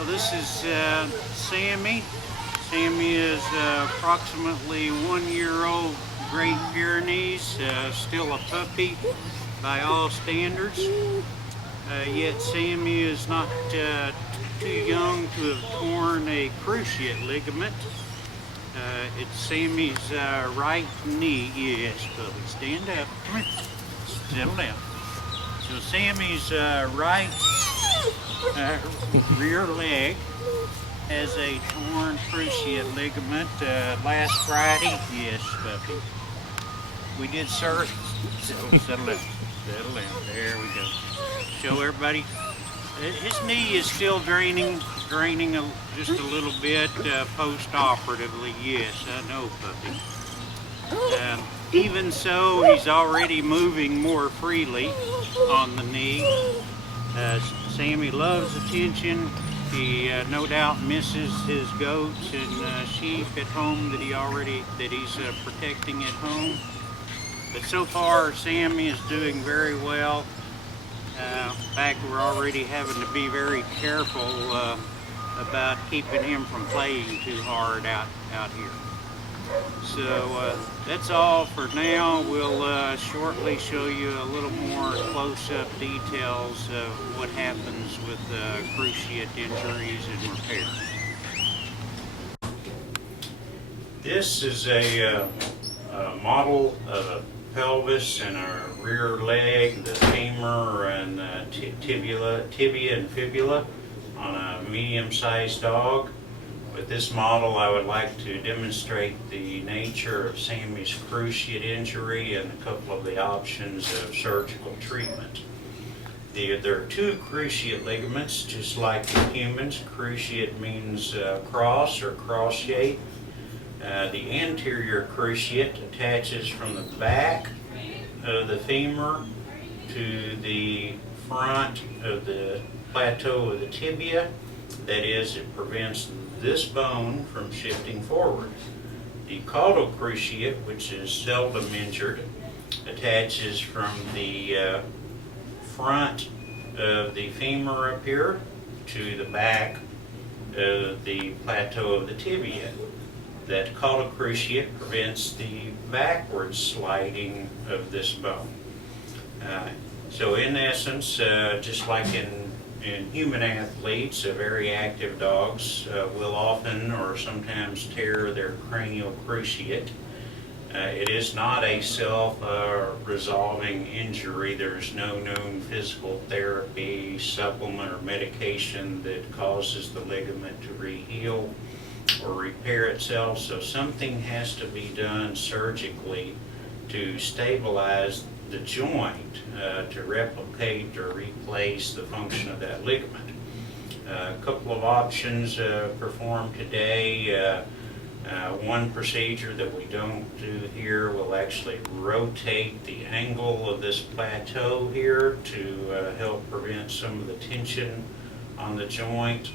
Well, this is Sammy. Sammy is approximately 1-year-old Great Pyrenees, still a puppy by all standards. Yet Sammy is not too young to have torn a cruciate ligament. It's Sammy's right knee. Yes, puppy, stand up. Come here. Settle down. So Sammy's right rear leg has a torn cruciate ligament last Friday. Yes, puppy. We did surgery. Settle down. Settle down. There we go. Show everybody. His knee is still draining just a little bit post-operatively. Yes, I know, puppy. Even so, he's already moving more freely on the knee. Sammy loves attention. He no doubt misses his goats and sheep at home that he's protecting at home. But so far, Sammy is doing very well. In fact, we're already having to be very careful about keeping him from playing too hard out here. So that's all for now. We'll shortly show you a little more close-up details of what happens with cruciate injuries and repair. This is a model of a pelvis and a rear leg, the femur and tibia and fibula on a medium-sized dog. With this model, I would like to demonstrate the nature of Sammy's cruciate injury and a couple of the options of surgical treatment. There are two cruciate ligaments, just like in humans. Cruciate means cross or cross shape. The anterior cruciate attaches from the back of the femur to the front of the plateau of the tibia. That is, it prevents this bone from shifting forward. The caudal cruciate, which is seldom injured, attaches from the front of the femur up here to the back of the plateau of the tibia. That caudal cruciate prevents the backward sliding of this bone. So in essence, just like in human athletes, very active dogs will often or sometimes tear their cranial cruciate. It is not a self-resolving injury. There's no known physical therapy, supplement, or medication that causes the ligament to reheal or repair itself, so something has to be done surgically to stabilize the joint to replicate or replace the function of that ligament. A couple of options performed today. One procedure that we don't do here will actually rotate the angle of this plateau here to help prevent some of the tension on the joint.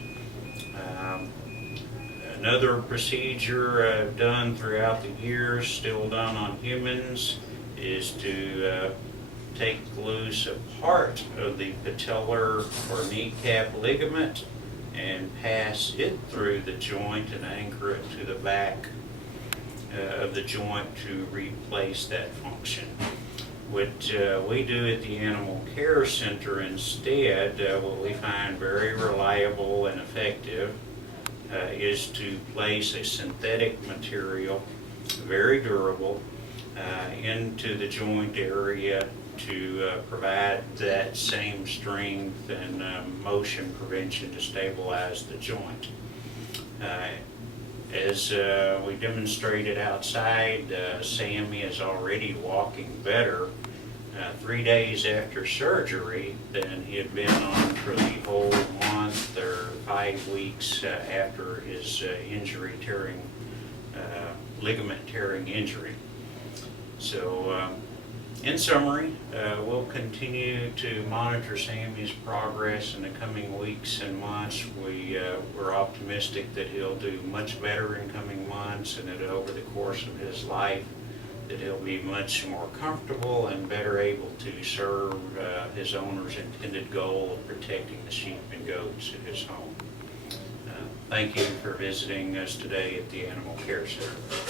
Another procedure I've done throughout the years, still done on humans, is to take loose a part of the patellar or kneecap ligament and pass it through the joint and anchor it to the back of the joint to replace that function. What we do at the Animal Care Center instead, what we find very reliable and effective, is to place a synthetic material, very durable, into the joint area to provide that same strength and motion prevention to stabilize the joint. As we demonstrated outside, Sammy is already walking better 3 days after surgery than he had been on for the whole month or 5 weeks after his ligament tearing injury. So in summary, we'll continue to monitor Sammy's progress in the coming weeks and months. We're optimistic that he'll do much better in coming months, and that over the course of his life that he'll be much more comfortable and better able to serve his owner's intended goal of protecting the sheep and goats at his home. Thank you for visiting us today at the Animal Care Center.